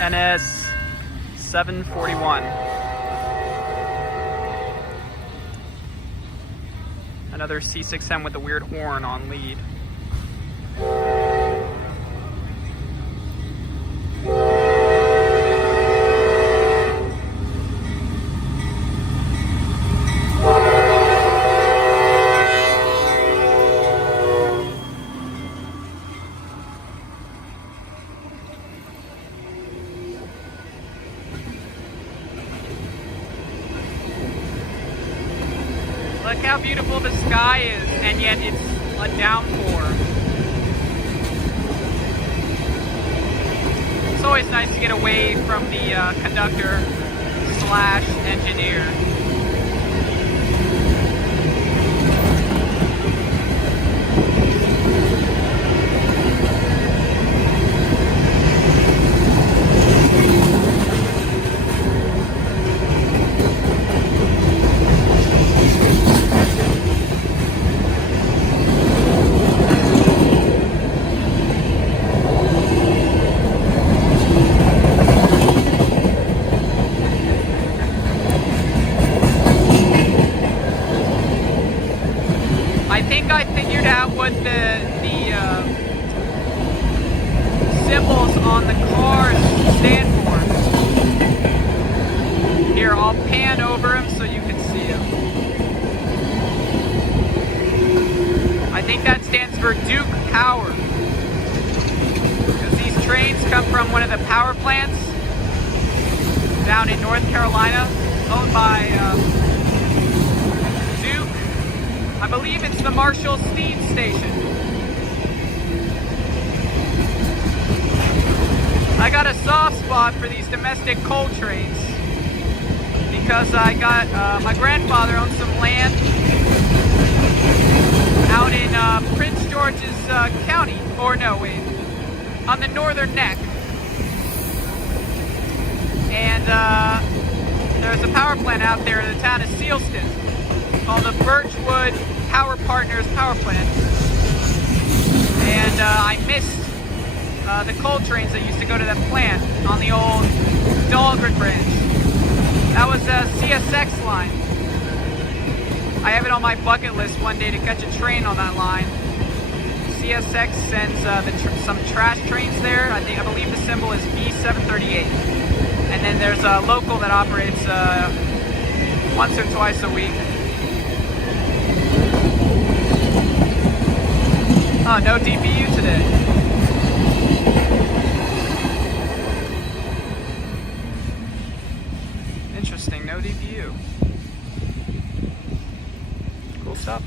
NS 741. Another C6M with the weird horn on lead. Look how beautiful the sky is, and yet it's a downpour. It's always nice to get away from the conductor slash engineer. I figured out what the symbols on the cars stand for. Here, I'll pan over them so you can see them. I think that stands for Duke Power, because these trains come from one of the power plants down in North Carolina, owned by I believe it's the Marshall Steam Station. I got a soft spot for these domestic coal trains because I got my grandfather owned some land out in Prince George's County, or no, wait, on the northern neck. And there's a power plant out there in the town of Sealston called the Birchwood Power Partners Power Plant, and I missed the coal trains that used to go to that plant on the old Dahlgren branch. That was a CSX line. I have it on my bucket list one day to catch a train on that line. CSX sends some trash trains there. I believe the symbol is B738, and then there's a local that operates once or twice a week. Oh, no DPU today. Interesting, no DPU. Cool stuff.